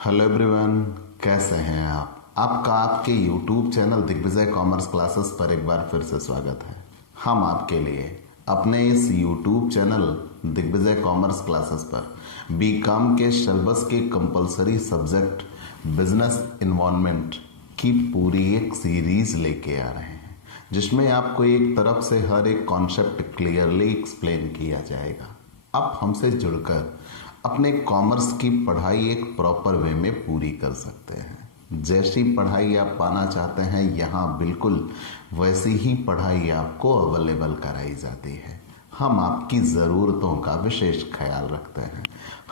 Hello everyone, कैसे हैं आप? आपका आपके YouTube channel Digvijay commerce classes पर एक बार फिर से स्वागत है। हम आपके लिए अपने इस YouTube channel Digvijay commerce classes पर बीकॉम के सिलेबस के कंपलसरी सब्जेक्ट बिजनेस एनवायरनमेंट की पूरी एक सीरीज लेके आ रहे हैं, जिसमें आपको एक तरफ से हर एक कॉन्सेप्ट क्लियरली एक्सप्लेन किया जाएगा। आप हमसे जुड़कर अपने कॉमर्स की पढ़ाई एक प्रॉपर वे में पूरी कर सकते हैं। जैसी पढ़ाई आप पाना चाहते हैं यहाँ बिल्कुल वैसी ही पढ़ाई आपको अवेलेबल कराई जाती है। हम आपकी ज़रूरतों का विशेष ख्याल रखते हैं।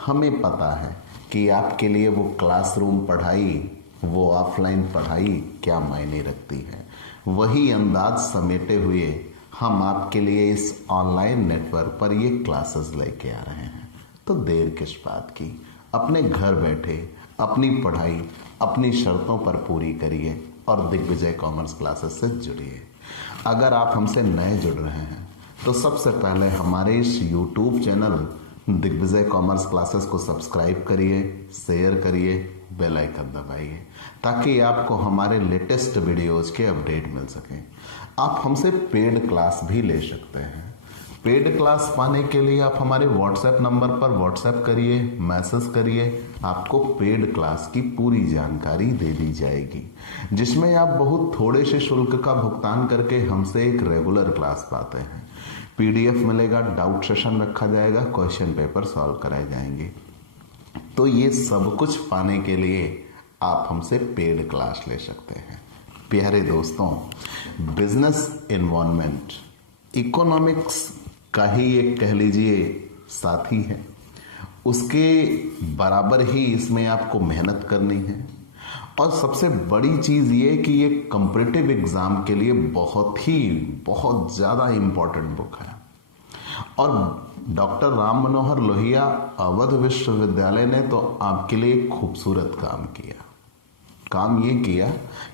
हमें पता है कि आपके लिए वो क्लासरूम पढ़ाई, वो ऑफलाइन पढ़ाई क्या मायने रखती है। वही अंदाज समेटे हुए हम आपके लिए इस ऑनलाइन नेटवर्क पर ये क्लासेस लेके आ रहे हैं। तो देर किस बात की, अपने घर बैठे अपनी पढ़ाई अपनी शर्तों पर पूरी करिए और दिग्विजय कॉमर्स क्लासेस से जुड़िए। अगर आप हमसे नए जुड़ रहे हैं तो सबसे पहले हमारे इस YouTube channel Digvijay commerce classes को सब्सक्राइब करिए, शेयर करिए, बेल आइकन दबाइए ताकि आपको हमारे लेटेस्ट वीडियोज़ के अपडेट मिल सकें। आप हमसे पेड क्लास भी ले सकते हैं। पेड क्लास पाने के लिए आप हमारे व्हाट्सएप नंबर पर व्हाट्सएप करिए, मैसेज करिए, आपको पेड क्लास की पूरी जानकारी दे दी जाएगी, जिसमें आप बहुत थोड़े से शुल्क का भुगतान करके हमसे एक रेगुलर क्लास पाते हैं। PDF मिलेगा, डाउट सेशन रखा जाएगा, क्वेश्चन पेपर सॉल्व कराए जाएंगे। तो ये सब कुछ पाने के लिए आप हमसे पेड क्लास ले सकते हैं। प्यारे दोस्तों, बिजनेस एनवायरनमेंट इकोनॉमिक्स का ही एक कह लीजिए साथी है। उसके बराबर ही इसमें आपको मेहनत करनी है और सबसे बड़ी चीज़ ये कि ये कॉम्पिटिटिव एग्ज़ाम के लिए बहुत ज़्यादा इम्पोर्टेंट बुक है। और डॉक्टर राम मनोहर लोहिया अवध विश्वविद्यालय ने तो आपके लिए एक खूबसूरत काम ये किया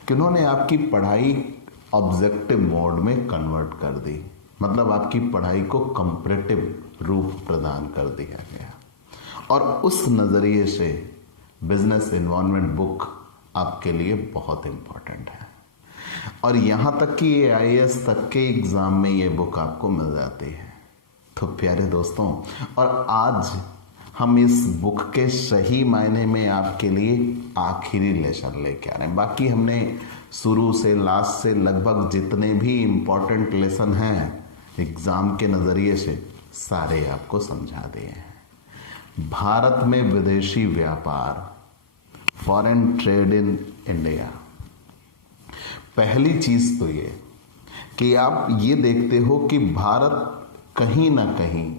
कि उन्होंने आपकी पढ़ाई ऑब्जेक्टिव मोड में कन्वर्ट कर दी। मतलब आपकी पढ़ाई को कॉम्पिटिटिव रूप प्रदान कर दिया गया और उस नज़रिए से बिजनेस एनवायरनमेंट बुक आपके लिए बहुत इम्पोर्टेंट है। और यहाँ तक कि AIS तक के एग्ज़ाम में ये बुक आपको मिल जाती है। तो प्यारे दोस्तों, और आज हम इस बुक के सही मायने में आपके लिए आखिरी लेसन लेके आ रहे हैं। बाकी हमने शुरू से लास्ट से लगभग जितने भी इम्पोर्टेंट लेसन हैं एग्ज़ाम के नज़रिए से सारे आपको समझा दिए हैं। भारत में विदेशी व्यापार, फॉरेन ट्रेड इन इंडिया। पहली चीज़ तो ये कि आप ये देखते हो कि भारत कहीं ना कहीं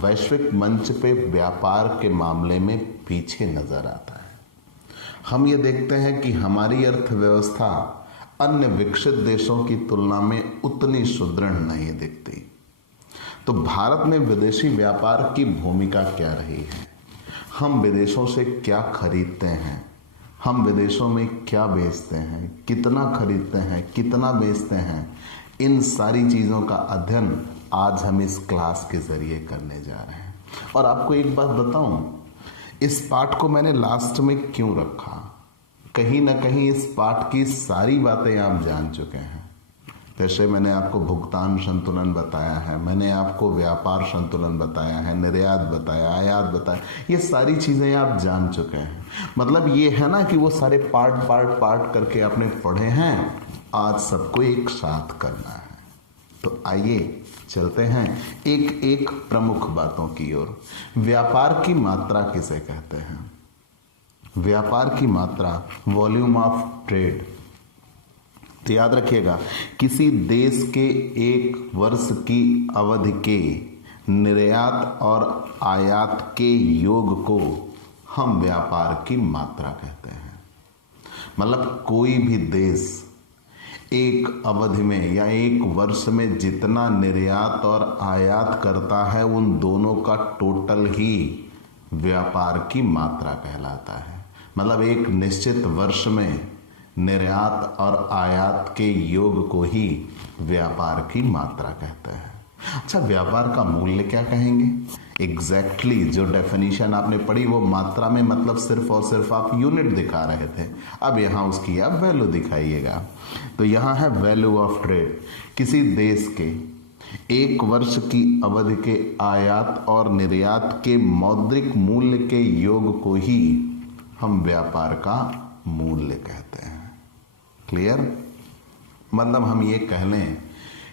वैश्विक मंच पे व्यापार के मामले में पीछे नज़र आता है। हम ये देखते हैं कि हमारी अर्थव्यवस्था अन्य विकसित देशों की तुलना में उतनी सुदृढ़ नहीं दिखती। तो भारत में विदेशी व्यापार की भूमिका क्या रही है? हम विदेशों से क्या खरीदते हैं, हम विदेशों में क्या बेचते हैं, कितना खरीदते हैं, कितना बेचते हैं, इन सारी चीज़ों का अध्ययन आज हम इस क्लास के ज़रिए करने जा रहे हैं। और आपको एक बात बताऊं, इस पाठ को मैंने लास्ट में क्यों रखा? कहीं ना कहीं इस पाठ की सारी बातें आप जान चुके हैं। जैसे मैंने आपको भुगतान संतुलन बताया है, मैंने आपको व्यापार संतुलन बताया है, निर्यात बताया, आयात बताया, ये सारी चीज़ें आप जान चुके हैं। मतलब ये है ना कि वो सारे पार्ट करके आपने पढ़े हैं, आज सबको एक साथ करना है। तो आइए चलते हैं एक एक प्रमुख बातों की ओर। व्यापार की मात्रा किसे कहते हैं? व्यापार की मात्रा, वॉल्यूम ऑफ ट्रेड। तो याद रखिएगा, किसी देश के एक वर्ष की अवधि के निर्यात और आयात के योग को हम व्यापार की मात्रा कहते हैं। मतलब कोई भी देश एक अवधि में या एक वर्ष में जितना निर्यात और आयात करता है, उन दोनों का टोटल ही व्यापार की मात्रा कहलाता है। मतलब एक निश्चित वर्ष में निर्यात और आयात के योग को ही व्यापार की मात्रा कहते हैं। अच्छा, व्यापार का मूल्य क्या कहेंगे? एग्जैक्टली जो डेफिनेशन आपने पढ़ी वो मात्रा में मतलब सिर्फ और सिर्फ आप यूनिट दिखा रहे थे, अब यहाँ उसकी आप वैल्यू दिखाइएगा। तो यहाँ है वैल्यू ऑफ ट्रेड। किसी देश के एक वर्ष की अवधि के आयात और निर्यात के मौद्रिक मूल्य के योग को ही हम व्यापार का मूल्य कहते हैं। क्लियर? मतलब हम ये कह लें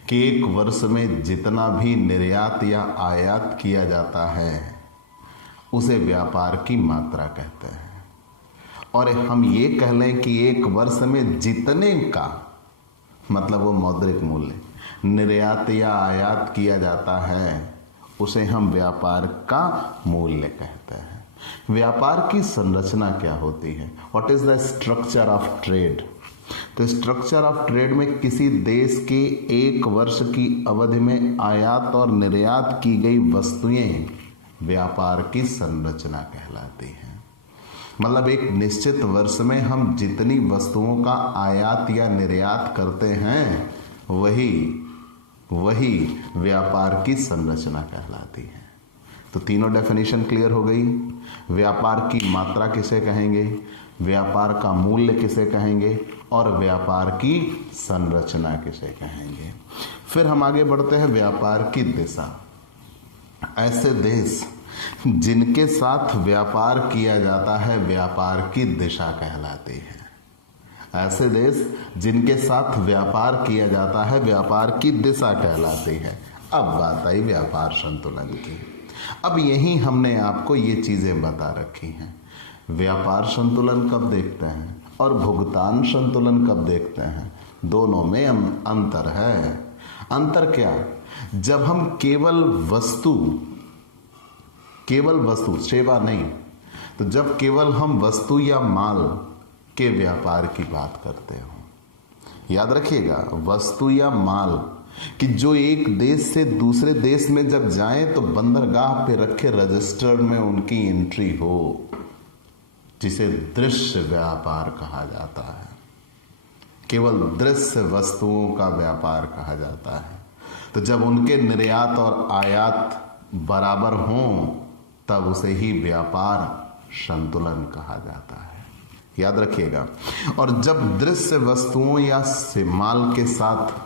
कि एक वर्ष में जितना भी निर्यात या आयात किया जाता है उसे व्यापार की मात्रा कहते हैं। और हम ये कह लें कि एक वर्ष में जितने का मतलब वो मौद्रिक मूल्य निर्यात या आयात किया जाता है उसे हम व्यापार का मूल्य कहते हैं। व्यापार की संरचना क्या होती है? What is the structure of trade? तो स्ट्रक्चर ऑफ ट्रेड में किसी देश के एक वर्ष की अवधि में आयात और निर्यात की गई वस्तुएं व्यापार की संरचना कहलाती हैं। मतलब एक निश्चित वर्ष में हम जितनी वस्तुओं का आयात या निर्यात करते हैं वही व्यापार की संरचना कहलाती है। तो तीनों डेफिनेशन क्लियर हो गई। व्यापार की मात्रा किसे कहेंगे, व्यापार का मूल्य किसे कहेंगे और व्यापार की संरचना किसे कहेंगे। फिर हम आगे बढ़ते हैं व्यापार की दिशा। ऐसे देश जिनके साथ व्यापार किया जाता है व्यापार की दिशा कहलाती है। ऐसे देश जिनके साथ व्यापार किया जाता है व्यापार की दिशा कहलाती है। अब बात आई व्यापार संतुलन की। अब यही हमने आपको ये चीजें बता रखी हैं। व्यापार संतुलन कब देखते हैं और भुगतान संतुलन कब देखते हैं, दोनों में अंतर है। अंतर क्या? जब हम केवल वस्तु सेवा नहीं, तो जब केवल हम वस्तु या माल के व्यापार की बात करते हो, याद रखिएगा वस्तु या माल कि जो एक देश से दूसरे देश में जब जाएं तो बंदरगाह पे रखे रजिस्टर में उनकी एंट्री हो, जिसे दृश्य व्यापार कहा जाता है। केवल दृश्य वस्तुओं का व्यापार कहा जाता है। तो जब उनके निर्यात और आयात बराबर हों तब उसे ही व्यापार संतुलन कहा जाता है, याद रखिएगा। और जब दृश्य वस्तुओं या माल के साथ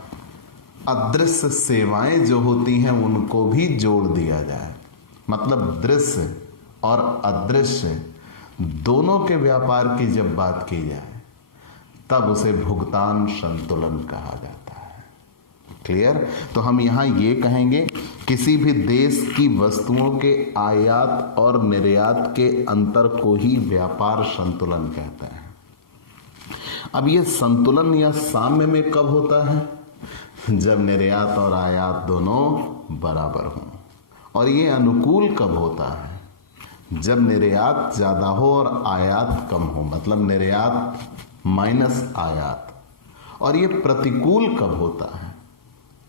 अदृश्य सेवाएं जो होती हैं उनको भी जोड़ दिया जाए, मतलब दृश्य और अदृश्य दोनों के व्यापार की जब बात की जाए तब उसे भुगतान संतुलन कहा जाता है। क्लियर? तो हम यहां ये कहेंगे किसी भी देश की वस्तुओं के आयात और निर्यात के अंतर को ही व्यापार संतुलन कहते हैं। अब ये संतुलन या साम्य में कब होता है? जब निर्यात और आयात दोनों बराबर हों। और ये अनुकूल कब होता है? जब निर्यात ज्यादा हो और आयात कम हो, मतलब निर्यात माइनस आयात। और ये प्रतिकूल कब होता है?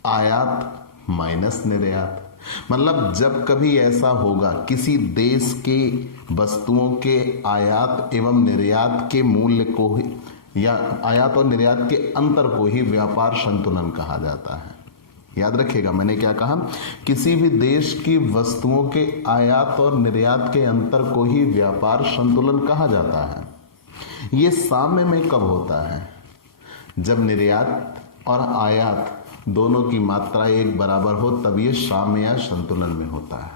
आयात माइनस निर्यात। मतलब जब कभी ऐसा होगा किसी देश के वस्तुओं के आयात एवं निर्यात के मूल्य को या आयात और निर्यात के अंतर को ही व्यापार संतुलन कहा जाता है। याद रखिएगा मैंने क्या कहा, किसी भी देश की वस्तुओं के आयात और निर्यात के अंतर को ही व्यापार संतुलन कहा जाता है। ये साम्य में कब होता है? जब निर्यात और आयात दोनों की मात्रा एक बराबर हो तब ये साम्य या संतुलन में होता है।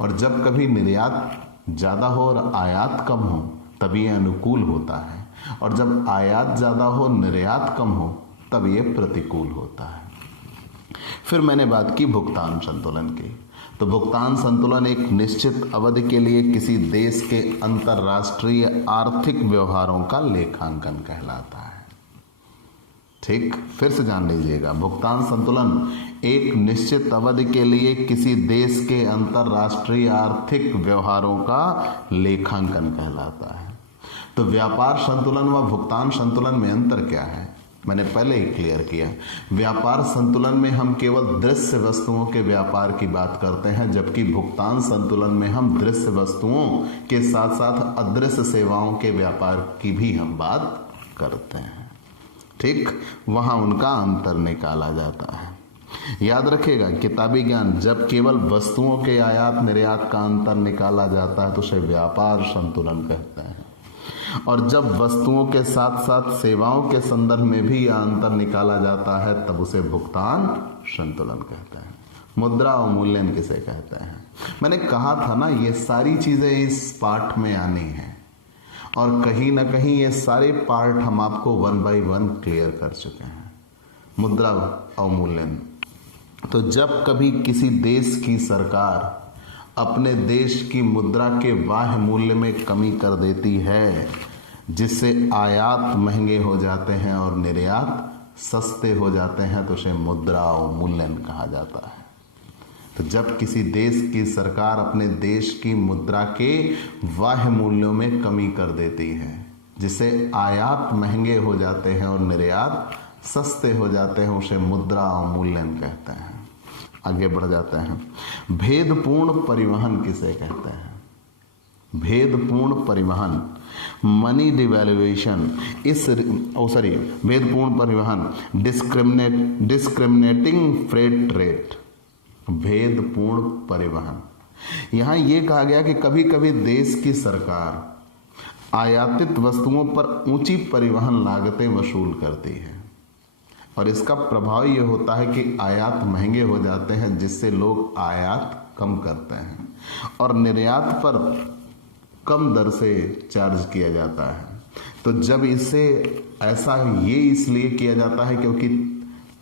और जब कभी निर्यात ज्यादा हो और आयात कम हो तब ये अनुकूल होता है। और जब आयात ज्यादा हो निर्यात कम हो तब ये प्रतिकूल होता है। फिर मैंने बात की भुगतान संतुलन की। तो भुगतान संतुलन एक निश्चित अवधि के लिए किसी देश के अंतरराष्ट्रीय आर्थिक व्यवहारों का लेखांकन कहलाता है। ठीक, फिर से जान लीजिएगा, भुगतान संतुलन एक निश्चित अवधि के लिए किसी देश के अंतरराष्ट्रीय आर्थिक व्यवहारों का लेखांकन कहलाता है। तो व्यापार संतुलन व भुगतान संतुलन में अंतर क्या है? मैंने पहले ही क्लियर किया। व्यापार संतुलन में हम केवल दृश्य वस्तुओं के व्यापार की बात करते हैं, जबकि भुगतान संतुलन में हम दृश्य वस्तुओं के साथ साथ अदृश्य सेवाओं के व्यापार की भी हम बात करते हैं। ठीक, वहां उनका अंतर निकाला जाता है। याद रखिएगा, किताबी ज्ञान, जब केवल वस्तुओं के आयात निर्यात का अंतर निकाला जाता है तो उसे व्यापार संतुलन कहते हैं, और जब वस्तुओं के साथ साथ सेवाओं के संदर्भ में भी यह अंतर निकाला जाता है तब उसे भुगतान संतुलन कहते हैं। मुद्रा अवमूल्यन किसे कहते हैं? मैंने कहा था ना, ये सारी चीजें इस पाठ में आनी है, और कहीं ना कहीं ये सारे पार्ट हम आपको 1 by 1 क्लियर कर चुके हैं। मुद्रा अवमूल्यन, तो जब कभी किसी देश की सरकार अपने देश की मुद्रा के बाह्य मूल्य में कमी कर देती है, जिससे आयात महंगे हो जाते हैं और निर्यात सस्ते हो जाते हैं, तो उसे मुद्रा अवमूल्यन कहा जाता है। तो जब किसी देश की सरकार अपने देश की मुद्रा के बाह्य मूल्यों में कमी कर देती है, जिससे आयात महंगे हो जाते हैं और निर्यात सस्ते हो जाते हैं, उसे मुद्रा अवमूल्यन कहते हैं। आगे बढ़ जाते हैं। भेदपूर्ण परिवहन किसे कहते हैं? भेदपूर्ण परिवहन, मनी डिवैल्यूएशन, भेदपूर्ण परिवहन, डिस्क्रिमिनेटिंग फ्रेट रेट, भेदपूर्ण परिवहन। यहां यह कहा गया कि कभी कभी देश की सरकार आयातित वस्तुओं पर ऊंची परिवहन लागतें वसूल करती है, और इसका प्रभाव ये होता है कि आयात महंगे हो जाते हैं, जिससे लोग आयात कम करते हैं, और निर्यात पर कम दर से चार्ज किया जाता है। तो जब इससे ऐसा ये इसलिए किया जाता है क्योंकि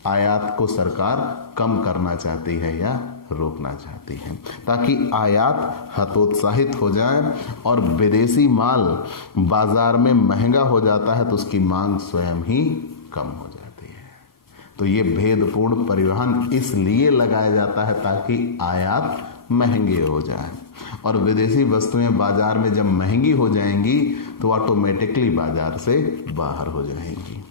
आयात को सरकार कम करना चाहती है या रोकना चाहती है, ताकि आयात हतोत्साहित हो जाए और विदेशी माल बाजार में महंगा हो जाता है तो उसकी मांग स्वयं ही कम हो जाती है। तो ये भेदपूर्ण परिवहन इसलिए लगाया जाता है ताकि आयात महंगे हो जाए, और विदेशी वस्तुएं बाजार में जब महंगी हो जाएंगी तो ऑटोमेटिकली बाजार से बाहर हो जाएंगी।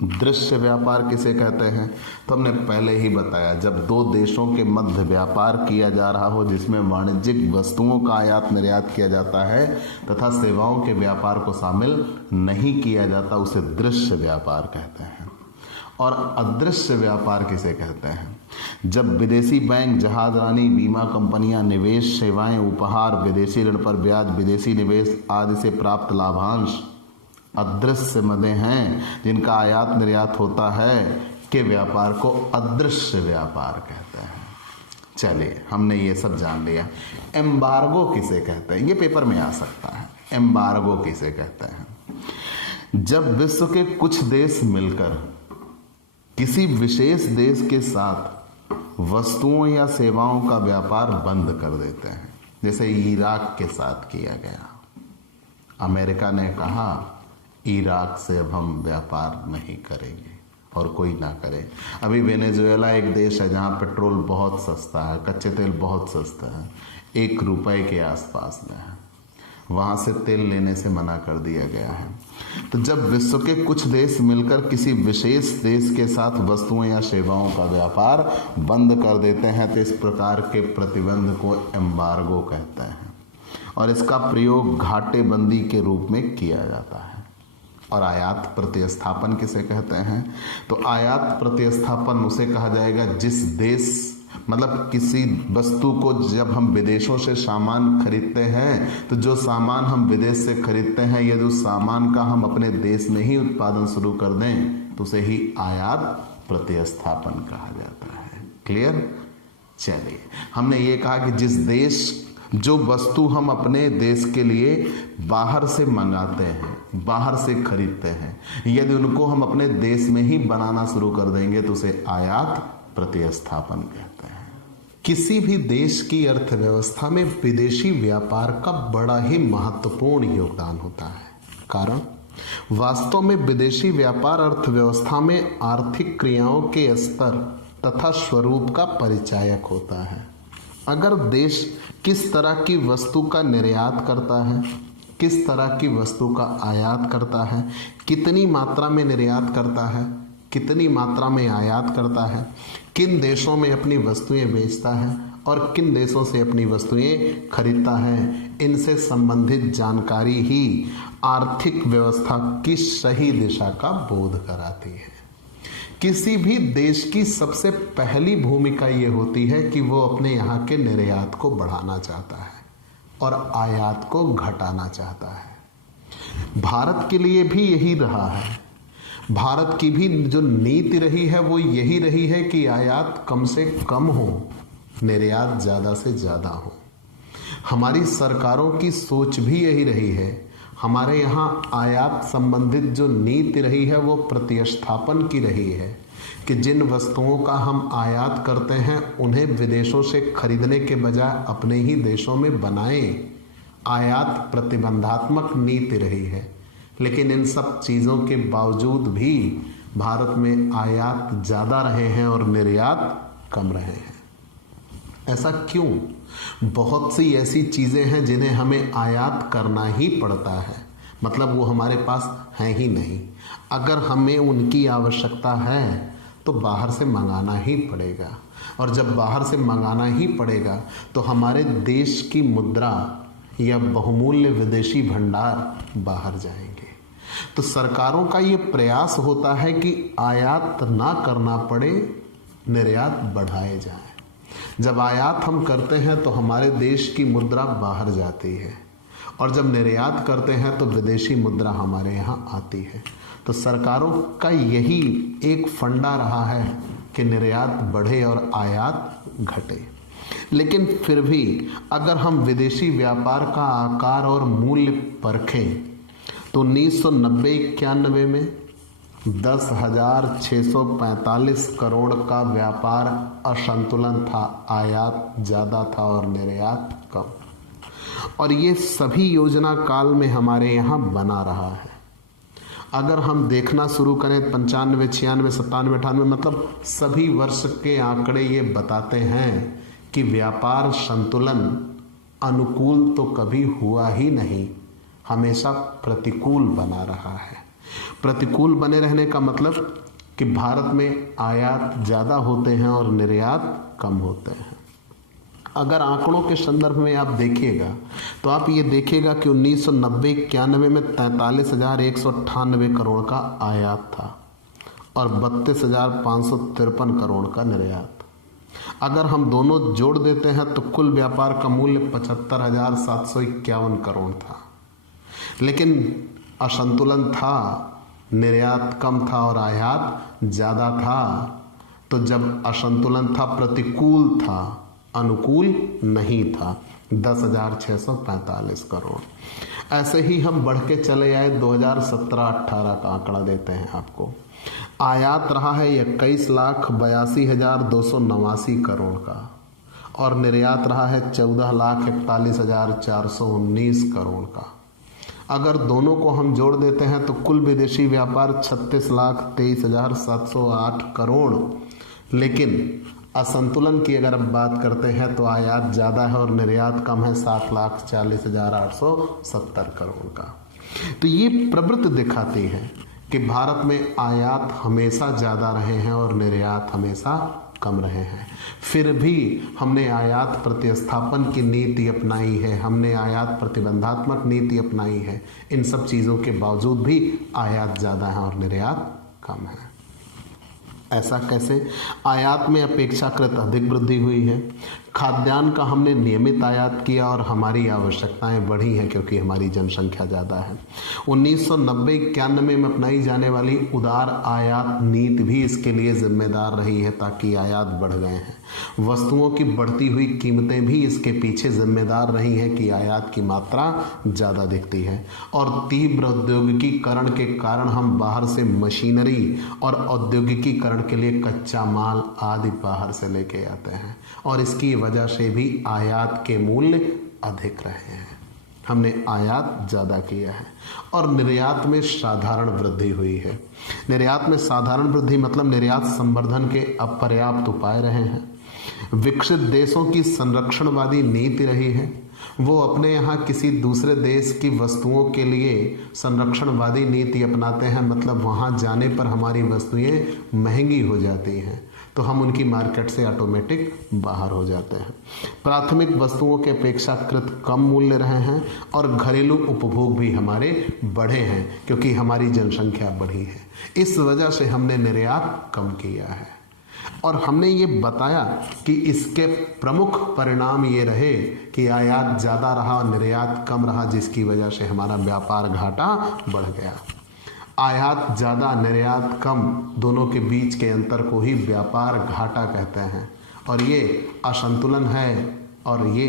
दृश्य व्यापार किसे कहते हैं? तो हमने पहले ही बताया, जब दो देशों के मध्य व्यापार किया जा रहा हो जिसमें वाणिज्यिक वस्तुओं का आयात निर्यात किया जाता है तथा सेवाओं के व्यापार को शामिल नहीं किया जाता, उसे दृश्य व्यापार कहते हैं। और अदृश्य व्यापार किसे कहते हैं? जब विदेशी बैंक, जहाजरानी, बीमा कंपनियां, निवेश सेवाएं, उपहार, विदेशी ऋण पर ब्याज, विदेशी निवेश आदि से प्राप्त लाभांश अदृश्य मदें हैं जिनका आयात निर्यात होता है, के व्यापार को अदृश्य व्यापार कहते हैं। चलिए, हमने ये सब जान लिया। एम्बार्गो किसे कहते हैं? ये पेपर में आ सकता है। एम्बार्गो किसे कहते हैं? जब विश्व के कुछ देश मिलकर किसी विशेष देश के साथ वस्तुओं या सेवाओं का व्यापार बंद कर देते हैं, जैसे इराक के साथ किया गया। अमेरिका ने कहा इराक से अब हम व्यापार नहीं करेंगे और कोई ना करे। अभी वेनेजुएला एक देश है जहां पेट्रोल बहुत सस्ता है, कच्चे तेल बहुत सस्ता है, 1 रुपए के आसपास में है, वहां से तेल लेने से मना कर दिया गया है। तो जब विश्व के कुछ देश मिलकर किसी विशेष देश के साथ वस्तुओं या सेवाओं का व्यापार बंद कर देते हैं तो इस प्रकार के प्रतिबंध को एम्बार्गो कहते हैं, और इसका प्रयोग घाटेबंदी के रूप में किया जाता है। और आयात प्रतिस्थापन किसे कहते हैं? तो आयात प्रतिस्थापन उसे कहा जाएगा जिस देश, मतलब किसी वस्तु को जब हम विदेशों से सामान खरीदते हैं तो जो सामान हम विदेश से खरीदते हैं, यदि उस सामान का हम अपने देश में ही उत्पादन शुरू कर दें तो उसे ही आयात प्रतिस्थापन कहा जाता है। क्लियर? चलिए, हमने ये कहा कि जिस देश, जो वस्तु हम अपने देश के लिए बाहर से मंगाते हैं, बाहर से खरीदते हैं, यदि उनको हम अपने देश में ही बनाना शुरू कर देंगे तो उसे आयात प्रतिस्थापन कहते हैं। किसी भी देश की अर्थव्यवस्था में विदेशी व्यापार का बड़ा ही महत्वपूर्ण योगदान होता है। कारण, वास्तव में विदेशी व्यापार अर्थव्यवस्था में आर्थिक क्रियाओं के स्तर तथा स्वरूप का परिचायक होता है। अगर देश किस तरह की वस्तु का निर्यात करता है, किस तरह की वस्तु का आयात करता है, कितनी मात्रा में निर्यात करता है, कितनी मात्रा में आयात करता है, किन देशों में अपनी वस्तुएं बेचता है और किन देशों से अपनी वस्तुएं खरीदता है, इनसे संबंधित जानकारी ही आर्थिक व्यवस्था की सही दिशा का बोध कराती है। किसी भी देश की सबसे पहली भूमिका ये होती है कि वो अपने यहाँ के निर्यात को बढ़ाना चाहता है और आयात को घटाना चाहता है। भारत के लिए भी यही रहा है। भारत की भी जो नीति रही है वो यही रही है कि आयात कम से कम हो, निर्यात ज़्यादा से ज़्यादा हो। हमारी सरकारों की सोच भी यही रही है। हमारे यहाँ आयात संबंधित जो नीति रही है वो प्रतिस्थापन की रही है कि जिन वस्तुओं का हम आयात करते हैं उन्हें विदेशों से खरीदने के बजाय अपने ही देशों में बनाएं। आयात प्रतिबंधात्मक नीति रही है, लेकिन इन सब चीज़ों के बावजूद भी भारत में आयात ज़्यादा रहे हैं और निर्यात कम रहे हैं। ऐसा क्यों? बहुत सी ऐसी चीज़ें हैं जिन्हें हमें आयात करना ही पड़ता है, मतलब वो हमारे पास हैं ही नहीं। अगर हमें उनकी आवश्यकता है तो बाहर से मंगाना ही पड़ेगा, और जब बाहर से मंगाना ही पड़ेगा तो हमारे देश की मुद्रा या बहुमूल्य विदेशी भंडार बाहर जाएंगे। तो सरकारों का ये प्रयास होता है कि आयात ना करना पड़े, निर्यात बढ़ाए जाए। जब आयात हम करते हैं तो हमारे देश की मुद्रा बाहर जाती है, और जब निर्यात करते हैं तो विदेशी मुद्रा हमारे यहाँ आती है। तो सरकारों का यही एक फंडा रहा है कि निर्यात बढ़े और आयात घटे। लेकिन फिर भी अगर हम विदेशी व्यापार का आकार और मूल्य परखें तो 1990-91 में 10,645 करोड़ का व्यापार असंतुलन था, आयात ज़्यादा था और निर्यात कम। और ये सभी योजना काल में हमारे यहाँ बना रहा है। अगर हम देखना शुरू करें 95, 96, 97, 98, मतलब सभी वर्ष के आंकड़े ये बताते हैं कि व्यापार संतुलन अनुकूल तो कभी हुआ ही नहीं, हमेशा प्रतिकूल बना रहा है। प्रतिकूल बने रहने का मतलब कि भारत में आयात ज़्यादा होते हैं और निर्यात कम होते हैं। अगर आंकड़ों के संदर्भ में आप देखिएगा तो आप ये देखिएगा कि 1990-91 में 43,198 करोड़ का आयात था और 32,553 करोड़ का निर्यात। अगर हम दोनों जोड़ देते हैं तो कुल व्यापार का मूल्य 75,751 करोड़ था। लेकिन असंतुलन था, निर्यात कम था और आयात ज़्यादा था। तो जब असंतुलन था, प्रतिकूल था, अनुकूल नहीं था, 10,645 करोड़। ऐसे ही हम बढ़ के चले आए 2017-18 का आंकड़ा देते हैं आपको। आयात रहा है 21,82,289 करोड़ का और निर्यात रहा है 14,41,419 करोड़ का। अगर दोनों को हम जोड़ देते हैं तो कुल विदेशी व्यापार 36,23,708 करोड़। लेकिन असंतुलन की अगर अब बात करते हैं तो आयात ज़्यादा है और निर्यात कम है, 7,40,870 करोड़ का। तो ये प्रवृत्ति दिखाती है कि भारत में आयात हमेशा ज़्यादा रहे हैं और निर्यात हमेशा कम रहे हैं। फिर भी हमने आयात प्रतिस्थापन की नीति अपनाई है, हमने आयात प्रतिबंधात्मक नीति अपनाई है। इन सब चीज़ों के बावजूद भी आयात ज़्यादा है और निर्यात कम है। ऐसा कैसे? आयात में अपेक्षाकृत अधिक वृद्धि हुई है। खाद्यान्न का हमने नियमित आयात किया और हमारी आवश्यकताएं बढ़ी हैं क्योंकि हमारी जनसंख्या ज़्यादा है। 1990-91 में अपनाई जाने वाली उदार आयात नीति भी इसके लिए जिम्मेदार रही है ताकि आयात बढ़ गए हैं। वस्तुओं की बढ़ती हुई कीमतें भी इसके पीछे जिम्मेदार रही हैं कि आयात की मात्रा ज़्यादा दिखती है। और तीव्र औद्योगिकीकरण के कारण हम बाहर से मशीनरी और औद्योगिकीकरण के लिए कच्चा माल आदि बाहर से लेके आते हैं और इसकी वजह से भी आयात के मूल्य अधिक रहे हैं। हमने आयात ज़्यादा किया है और निर्यात में साधारण वृद्धि हुई है। निर्यात में साधारण वृद्धि मतलब निर्यात संवर्धन के अपर्याप्त उपाय रहे हैं। विकसित देशों की संरक्षणवादी नीति रही है। वो अपने यहाँ किसी दूसरे देश की वस्तुओं के लिए संरक्षणवादी नीति अपनाते हैं, मतलब वहाँ जाने पर हमारी वस्तुएं महंगी हो जाती हैं। तो हम उनकी मार्केट से ऑटोमेटिक बाहर हो जाते हैं। प्राथमिक वस्तुओं के अपेक्षाकृत कम मूल्य रहे हैं और घरेलू उपभोग भी हमारे बढ़े हैं क्योंकि हमारी जनसंख्या बढ़ी है। इस वजह से हमने निर्यात कम किया है और हमने ये बताया कि इसके प्रमुख परिणाम ये रहे कि आयात ज़्यादा रहा और निर्यात कम रहा, जिसकी वजह से हमारा व्यापार घाटा बढ़ गया। आयात ज़्यादा निर्यात कम दोनों के बीच के अंतर को ही व्यापार घाटा कहते हैं और ये असंतुलन है और ये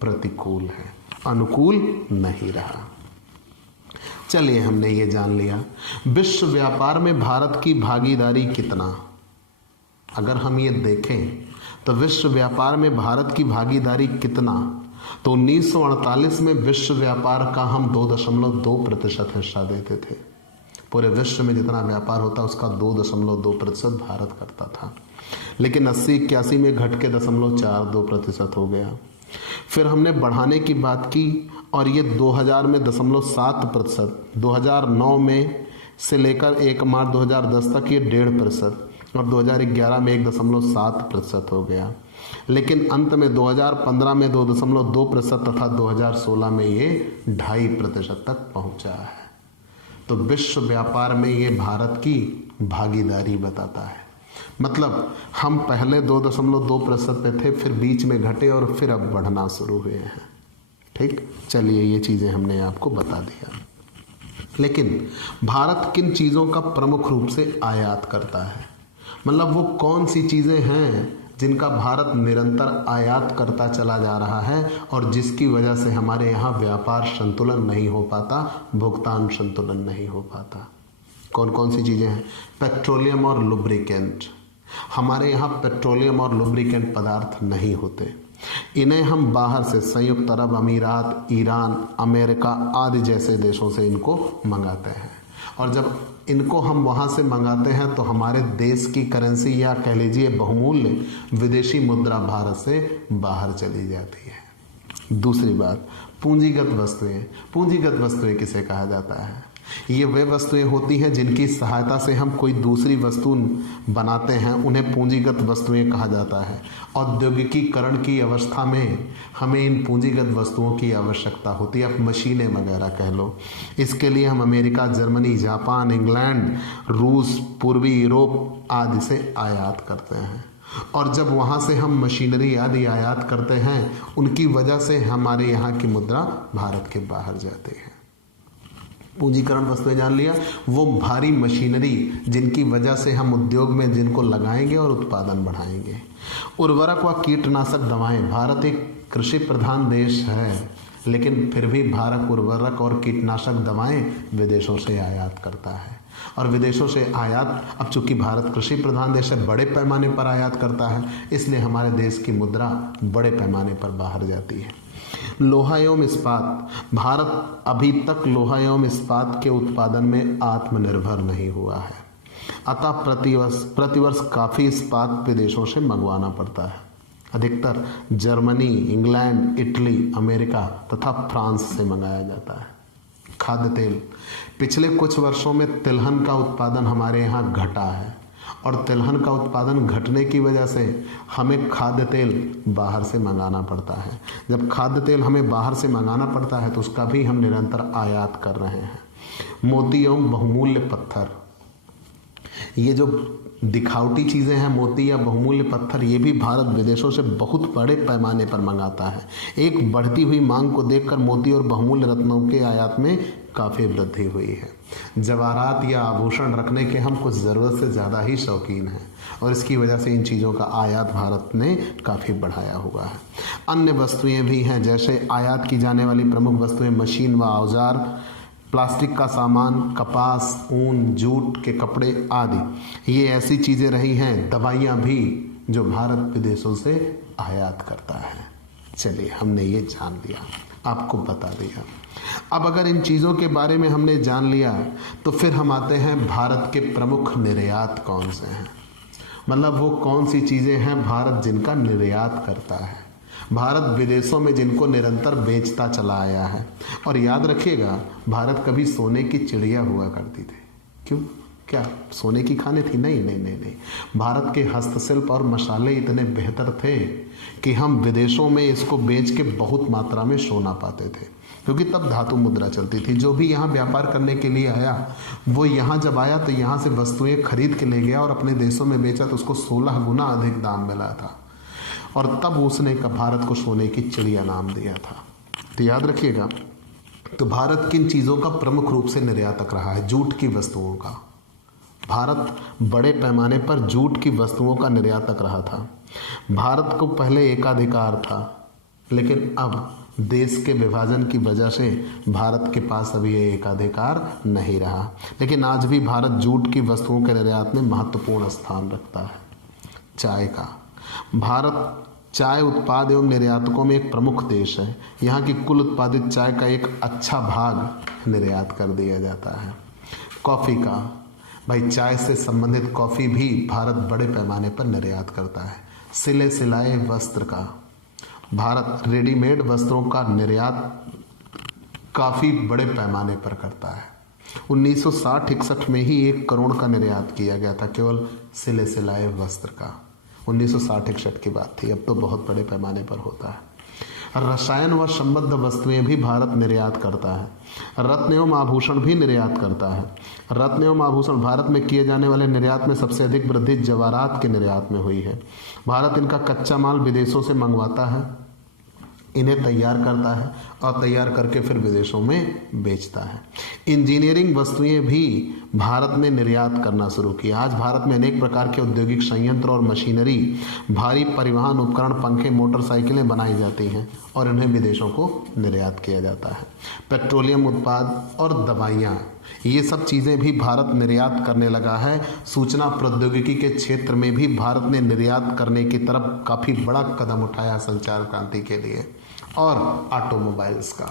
प्रतिकूल है, अनुकूल नहीं रहा। चलिए हमने ये जान लिया विश्व व्यापार में भारत की भागीदारी कितना। अगर हम ये देखें तो विश्व व्यापार में भारत की भागीदारी कितना, तो 1948 में विश्व व्यापार का हम 2.2% हिस्सा देते थे। पूरे विश्व में जितना व्यापार होता उसका 2.2% भारत करता था, लेकिन 80-81 में घट के 0.42% हो गया। फिर हमने बढ़ाने की बात की और ये 2000 में 0.7%, 2009 में से लेकर 1 मार्च 2010 तक ये 1.5% और 2011 में 1.7% हो गया। लेकिन अंत में 2015 में 2.2% तथा 2016 में ये 2.5% तक पहुंचा है। तो विश्व व्यापार में ये भारत की भागीदारी बताता है। मतलब हम पहले 2.2% पे थे, फिर बीच में घटे और फिर अब बढ़ना शुरू हुए हैं। ठीक, चलिए ये चीज़ें हमने आपको बता दिया। लेकिन भारत किन चीज़ों का प्रमुख रूप से आयात करता है, मतलब वो कौन सी चीज़ें हैं जिनका भारत निरंतर आयात करता चला जा रहा है और जिसकी वजह से हमारे यहाँ व्यापार संतुलन नहीं हो पाता, भुगतान संतुलन नहीं हो पाता। कौन कौन सी चीज़ें हैं? पेट्रोलियम और लुब्रिकेंट। हमारे यहाँ पेट्रोलियम और लुब्रिकेंट पदार्थ नहीं होते। इन्हें हम बाहर से संयुक्त अरब अमीरात, ईरान, अमेरिका आदि जैसे देशों से इनको मंगाते हैं और जब इनको हम वहाँ से मंगाते हैं तो हमारे देश की करेंसी या कह लीजिए बहुमूल्य विदेशी मुद्रा भारत से बाहर चली जाती है। दूसरी बात, पूंजीगत वस्तुएं। पूंजीगत वस्तुएं किसे कहा जाता है? ये वे वस्तुएं होती हैं जिनकी सहायता से हम कोई दूसरी वस्तु बनाते हैं, उन्हें पूंजीगत वस्तुएं कहा जाता है। औद्योगिकीकरण की अवस्था में हमें इन पूंजीगत वस्तुओं की आवश्यकता होती है, आप मशीनें वगैरह कह लो। इसके लिए हम अमेरिका, जर्मनी, जापान, इंग्लैंड, रूस, पूर्वी यूरोप आदि से आयात करते हैं और जब वहाँ से हम मशीनरी आदि आयात करते हैं, उनकी वजह से हमारे यहाँ की मुद्रा भारत के बाहर जाती है। पूंजीकरण वस्तुएं जान लिया, वो भारी मशीनरी जिनकी वजह से हम उद्योग में जिनको लगाएंगे और उत्पादन बढ़ाएंगे। उर्वरक व कीटनाशक दवाएं। भारत एक कृषि प्रधान देश है, लेकिन फिर भी भारत उर्वरक और कीटनाशक दवाएं विदेशों से आयात करता है और विदेशों से आयात, अब चूंकि भारत कृषि प्रधान देश है, बड़े पैमाने पर आयात करता है, इसलिए हमारे देश की मुद्रा बड़े पैमाने पर बाहर जाती है। लोहा एवं इस्पात। भारत अभी तक लोहा एवं इस्पात के उत्पादन में आत्मनिर्भर नहीं हुआ है, अतः प्रतिवर्ष काफ़ी इस्पात विदेशों से मंगवाना पड़ता है। अधिकतर जर्मनी, इंग्लैंड, इटली, अमेरिका तथा फ्रांस से मंगाया जाता है। खाद्य तेल। पिछले कुछ वर्षों में तिलहन का उत्पादन हमारे यहाँ घटा है और तिलहन का उत्पादन घटने की वजह से हमें खाद्य तेल बाहर से मंगाना पड़ता है। जब खाद्य तेल हमें बाहर से मंगाना पड़ता है तो उसका भी हम निरंतर आयात कर रहे हैं। मोती एवं बहुमूल्य पत्थर। ये जो दिखावटी चीज़ें हैं, मोती या बहुमूल्य पत्थर, ये भी भारत विदेशों से बहुत बड़े पैमाने पर मंगाता है। एक बढ़ती हुई मांग को देखकर मोती और बहुमूल्य रत्नों के आयात में काफ़ी वृद्धि हुई है। जवाहरात या आभूषण रखने के हम कुछ ज़रूरत से ज़्यादा ही शौकीन हैं और इसकी वजह से इन चीज़ों का आयात भारत ने काफ़ी बढ़ाया हुआ है। अन्य वस्तुएं भी हैं, जैसे आयात की जाने वाली प्रमुख वस्तुएं मशीन व औजार, प्लास्टिक का सामान, कपास, ऊन, जूट के कपड़े आदि। ये ऐसी चीज़ें रही हैं, दवाइयाँ भी, जो भारत विदेशों से आयात करता है। चलिए हमने ये जान लिया, आपको बता दिया। अब अगर इन चीज़ों के बारे में हमने जान लिया तो फिर हम आते हैं भारत के प्रमुख निर्यात कौन से हैं, मतलब वो कौन सी चीज़ें हैं भारत जिनका निर्यात करता है, भारत विदेशों में जिनको निरंतर बेचता चला आया है। और याद रखिएगा, भारत कभी सोने की चिड़िया हुआ करती थी। क्यों? क्या सोने की खाने थी? नहीं नहीं नहीं नहीं। भारत के हस्तशिल्प और मसाले इतने बेहतर थे कि हम विदेशों में इसको बेच के बहुत मात्रा में सोना पाते थे, क्योंकि तब धातु मुद्रा चलती थी। जो भी यहाँ व्यापार करने के लिए आया वो यहाँ जब आया तो यहाँ से वस्तुएं खरीद के ले गया और अपने देशों में बेचा तो उसको 16 गुना अधिक दाम मिला था, और तब उसने भारत को सोने की चिड़िया नाम दिया था। तो याद रखिएगा, तो भारत किन चीज़ों का प्रमुख रूप से निर्यातक रहा है? जूट की वस्तुओं का। भारत बड़े पैमाने पर जूट की वस्तुओं का निर्यातक रहा था। भारत को पहले एकाधिकार था, लेकिन अब देश के विभाजन की वजह से भारत के पास अभी ये एकाधिकार नहीं रहा, लेकिन आज भी भारत जूट की वस्तुओं के निर्यात में महत्वपूर्ण स्थान रखता है। चाय का, भारत चाय उत्पाद एवं निर्यातकों में एक प्रमुख देश है। यहाँ की कुल उत्पादित चाय का एक अच्छा भाग निर्यात कर दिया जाता है। कॉफ़ी का, भाई चाय से संबंधित कॉफ़ी भी भारत बड़े पैमाने पर निर्यात करता है। सिले सिलाए वस्त्र का, भारत रेडीमेड वस्त्रों का निर्यात काफ़ी बड़े पैमाने पर करता है। 1960-61 में ही 1 करोड़ का निर्यात किया गया था केवल सिले सिलाए वस्त्र का। 1960-61 की बात थी, अब तो बहुत बड़े पैमाने पर होता है। रसायन व संबद्ध वस्तुएं भी भारत निर्यात करता है। रत्न एवं आभूषण भी निर्यात करता है। रत्न एवं आभूषण, भारत में किए जाने वाले निर्यात में सबसे अधिक वृद्धि जवाहरात के निर्यात में हुई है। भारत इनका कच्चा माल विदेशों से मंगवाता है, इन्हें तैयार करता है और तैयार करके फिर विदेशों में बेचता है। इंजीनियरिंग वस्तुएं भी भारत ने निर्यात करना शुरू किया। आज भारत में अनेक प्रकार के औद्योगिक संयंत्र और मशीनरी, भारी परिवहन उपकरण, पंखे, मोटरसाइकिलें बनाई जाती हैं और इन्हें विदेशों को निर्यात किया जाता है। पेट्रोलियम उत्पाद और दवाइयाँ, ये सब चीज़ें भी भारत निर्यात करने लगा है। सूचना प्रौद्योगिकी के क्षेत्र में भी भारत ने निर्यात करने की तरफ काफ़ी बड़ा कदम उठाया संचार क्रांति के लिए। और ऑटोमोबाइल्स का,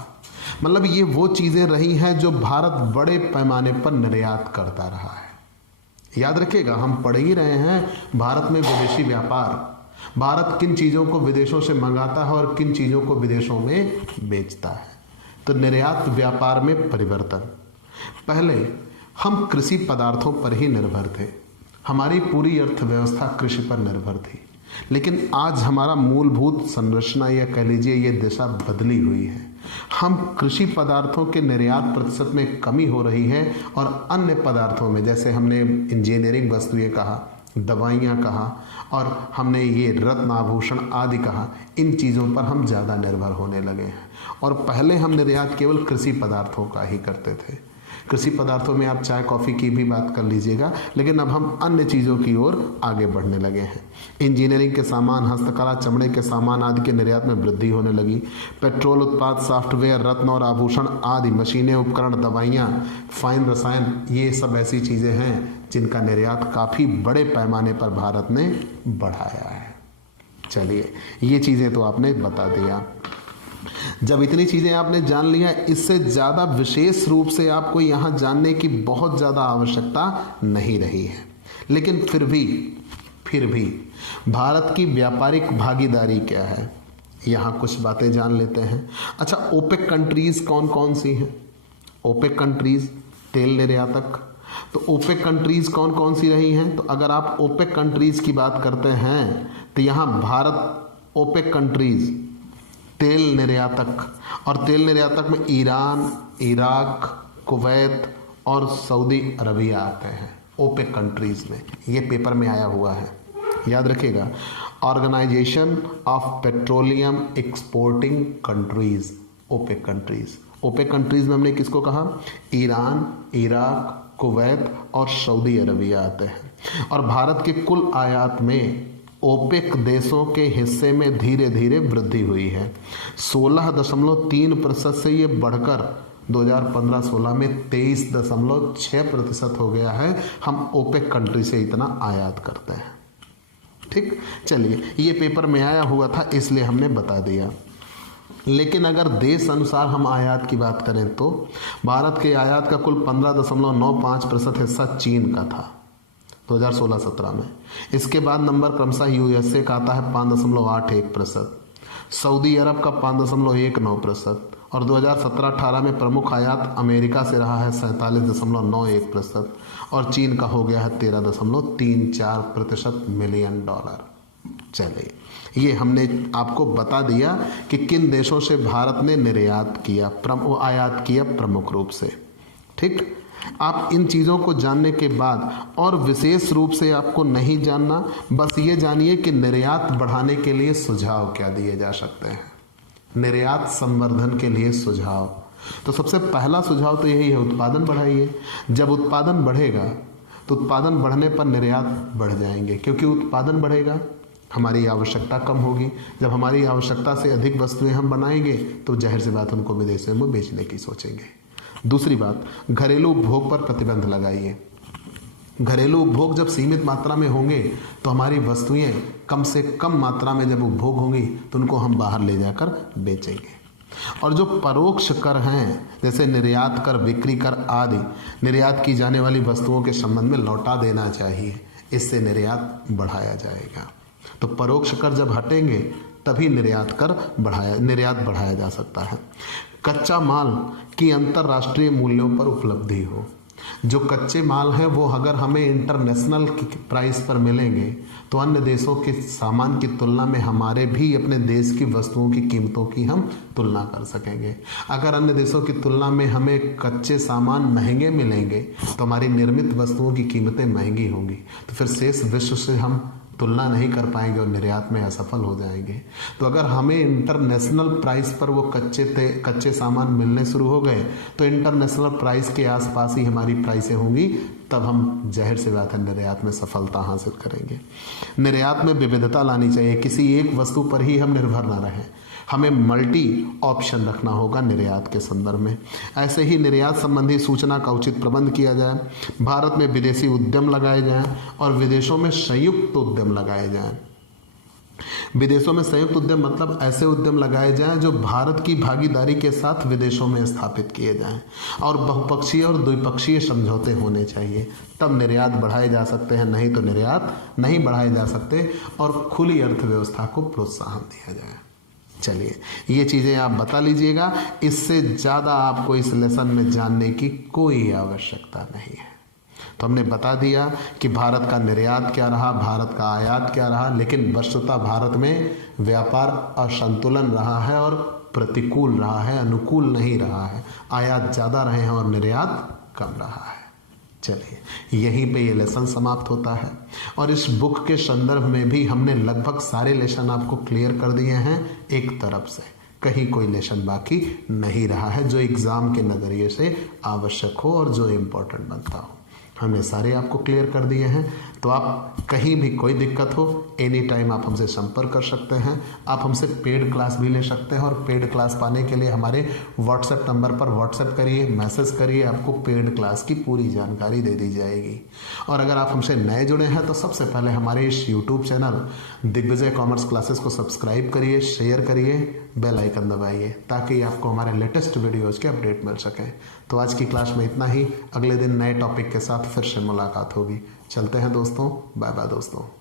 मतलब ये वो चीज़ें रही हैं जो भारत बड़े पैमाने पर निर्यात करता रहा है। याद रखिएगा, हम पढ़ ही रहे हैं भारत में विदेशी व्यापार, भारत किन चीज़ों को विदेशों से मंगाता है और किन चीज़ों को विदेशों में बेचता है। तो निर्यात व्यापार में परिवर्तन, पहले हम कृषि पदार्थों पर ही निर्भर थे, हमारी पूरी अर्थव्यवस्था कृषि पर निर्भर थी, लेकिन आज हमारा मूलभूत संरचना या कह लीजिए ये दिशा बदली हुई है। हम कृषि पदार्थों के निर्यात प्रतिशत में कमी हो रही है और अन्य पदार्थों में, जैसे हमने इंजीनियरिंग वस्तुएं कहा, दवाइयाँ कहा और हमने ये रत्न आभूषण आदि कहा, इन चीज़ों पर हम ज़्यादा निर्भर होने लगे हैं। और पहले हम निर्यात केवल कृषि पदार्थों का ही करते थे। कृषि पदार्थों में आप चाय कॉफ़ी की भी बात कर लीजिएगा, लेकिन अब हम अन्य चीज़ों की ओर आगे बढ़ने लगे हैं। इंजीनियरिंग के सामान, हस्तकला, चमड़े के सामान आदि के निर्यात में वृद्धि होने लगी। पेट्रोल उत्पाद, सॉफ्टवेयर, रत्न और आभूषण आदि, मशीनें, उपकरण, दवाइयाँ, फाइन रसायन, ये सब ऐसी चीज़ें हैं जिनका निर्यात काफ़ी बड़े पैमाने पर भारत ने बढ़ाया है। चलिए, ये चीज़ें तो आपने बता दिया। जब इतनी चीज़ें आपने जान लिया, इससे ज़्यादा विशेष रूप से आपको यहाँ जानने की बहुत ज़्यादा आवश्यकता नहीं रही है, लेकिन फिर भी भारत की व्यापारिक भागीदारी क्या है, यहाँ कुछ बातें जान लेते हैं। अच्छा, ओपेक कंट्रीज़ कौन कौन सी हैं? ओपेक कंट्रीज़ तेल निर्यातक, तो ओपेक कंट्रीज़ कौन कौन सी रही हैं? तो अगर आप ओपेक कंट्रीज़ की बात करते हैं तो यहाँ भारत ओपेक कंट्रीज़ तेल निर्यातक, और तेल निर्यातक में ईरान, इराक, कुवैत और सऊदी अरबिया आते हैं ओपेक कंट्रीज़ में। ये पेपर में आया हुआ है, याद रखिएगा। Organisation of petroleum exporting countries, OPEC countries. OPEC countries में हमने किसको कहा? ईरान, इराक, कुवैत और सऊदी अरबिया आते हैं। और भारत के कुल आयात में ओपेक देशों के हिस्से में धीरे धीरे वृद्धि हुई है। 16.3% से ये बढ़कर 2015-16 में 23.6% हो गया है। हम ओपेक कंट्री से इतना आयात करते हैं। ठीक, चलिए, ये पेपर में आया हुआ था इसलिए हमने बता दिया। लेकिन अगर देश अनुसार हम आयात की बात करें तो भारत के आयात का कुल 15.95% हिस्सा चीन का था 2016-17 में। इसके बाद नंबर क्रमशः यूएसए का आता है 5.81%, सऊदी अरब का 5.19% और 2017-18 में प्रमुख आयात अमेरिका से रहा है 47.91% और चीन का हो गया है 13.34% मिलियन डॉलर। चलिए, ये हमने आपको बता दिया कि किन देशों से भारत ने निर्यात किया, आयात किया प्रमुख रूप से। ठीक, आप इन चीज़ों को जानने के बाद और विशेष रूप से आपको नहीं जानना, बस ये जानिए कि निर्यात बढ़ाने के लिए सुझाव क्या दिए जा सकते हैं, निर्यात संवर्धन के लिए सुझाव। तो सबसे पहला सुझाव तो यही है, उत्पादन बढ़ाइए। जब उत्पादन बढ़ेगा तो उत्पादन बढ़ने पर निर्यात बढ़ जाएंगे, क्योंकि उत्पादन बढ़ेगा हमारी आवश्यकता कम होगी। जब हमारी आवश्यकता से अधिक वस्तुएं हम बनाएंगे तो जाहिर सी बात उनको विदेशों में बेचने की सोचेंगे। दूसरी बात, घरेलू उपभोग पर प्रतिबंध लगाइए। घरेलू उपभोग जब सीमित मात्रा में होंगे तो हमारी वस्तुएं कम से कम मात्रा में जब उपभोग होंगी तो उनको हम बाहर ले जाकर बेचेंगे। और जो परोक्ष कर हैं, जैसे निर्यात कर, बिक्री कर आदि, निर्यात की जाने वाली वस्तुओं के संबंध में लौटा देना चाहिए, इससे निर्यात बढ़ाया जाएगा। तो परोक्ष कर जब हटेंगे तभी निर्यात बढ़ाया जा सकता है। कच्चा माल की अंतर्राष्ट्रीय मूल्यों पर उपलब्धि हो। जो कच्चे माल हैं वो अगर हमें इंटरनेशनल प्राइस पर मिलेंगे तो अन्य देशों के सामान की तुलना में हमारे भी अपने देश की वस्तुओं की कीमतों की हम तुलना कर सकेंगे। अगर अन्य देशों की तुलना में हमें कच्चे सामान महंगे मिलेंगे तो हमारी निर्मित वस्तुओं की कीमतें महंगी होंगी, तो फिर शेष विश्व से हम तुलना नहीं कर पाएंगे और निर्यात में असफल हो जाएंगे। तो अगर हमें इंटरनेशनल प्राइस पर वो कच्चे सामान मिलने शुरू हो गए तो इंटरनेशनल प्राइस के आसपास ही हमारी प्राइसें होंगी, तब हम जाहिर सी बात है निर्यात में सफलता हासिल करेंगे। निर्यात में विविधता लानी चाहिए, किसी एक वस्तु पर ही हम निर्भर ना रहें, हमें मल्टी ऑप्शन रखना होगा निर्यात के संदर्भ में। ऐसे ही निर्यात संबंधी सूचना का उचित प्रबंध किया जाए, भारत में विदेशी उद्यम लगाए जाएं और विदेशों में संयुक्त उद्यम लगाए जाएं। विदेशों में संयुक्त उद्यम मतलब ऐसे उद्यम लगाए जाएं जो भारत की भागीदारी के साथ विदेशों में स्थापित किए जाएं और बहुपक्षीय और द्विपक्षीय समझौते होने चाहिए, तब निर्यात बढ़ाए जा सकते हैं, नहीं तो निर्यात नहीं बढ़ाए जा सकते और खुली अर्थव्यवस्था को प्रोत्साहन दिया जाए। चलिए, ये चीज़ें आप बता लीजिएगा, इससे ज़्यादा आपको इस लेसन में जानने की कोई आवश्यकता नहीं है। तो हमने बता दिया कि भारत का निर्यात क्या रहा, भारत का आयात क्या रहा, लेकिन वस्तुतः भारत में व्यापार असंतुलन रहा है और प्रतिकूल रहा है, अनुकूल नहीं रहा है। आयात ज़्यादा रहे हैं और निर्यात कम रहा है। चलिए, यहीं पे ये लेसन समाप्त होता है और इस बुक के संदर्भ में भी हमने लगभग सारे लेसन आपको क्लियर कर दिए हैं एक तरफ से, कहीं कोई लेसन बाकी नहीं रहा है जो एग्ज़ाम के नज़रिए से आवश्यक हो और जो इम्पोर्टेंट बनता हो। हमने सारे आपको क्लियर कर दिए हैं। तो आप कहीं भी कोई दिक्कत हो एनी टाइम आप हमसे संपर्क कर सकते हैं। आप हमसे पेड क्लास भी ले सकते हैं और पेड क्लास पाने के लिए हमारे व्हाट्सएप नंबर पर व्हाट्सएप करिए, मैसेज करिए, आपको पेड क्लास की पूरी जानकारी दे दी जाएगी। और अगर आप हमसे नए जुड़े हैं तो सबसे पहले हमारे इस YouTube channel Digvijay commerce classes को सब्सक्राइब करिए, शेयर करिए, बेल आइकन दबाइए ताकि आपको हमारे लेटेस्ट वीडियोज़ के अपडेट मिल सकें। तो आज की क्लास में इतना ही, अगले दिन नए टॉपिक के साथ फिर से मुलाकात होगी। चलते हैं दोस्तों, बाय बाय दोस्तों।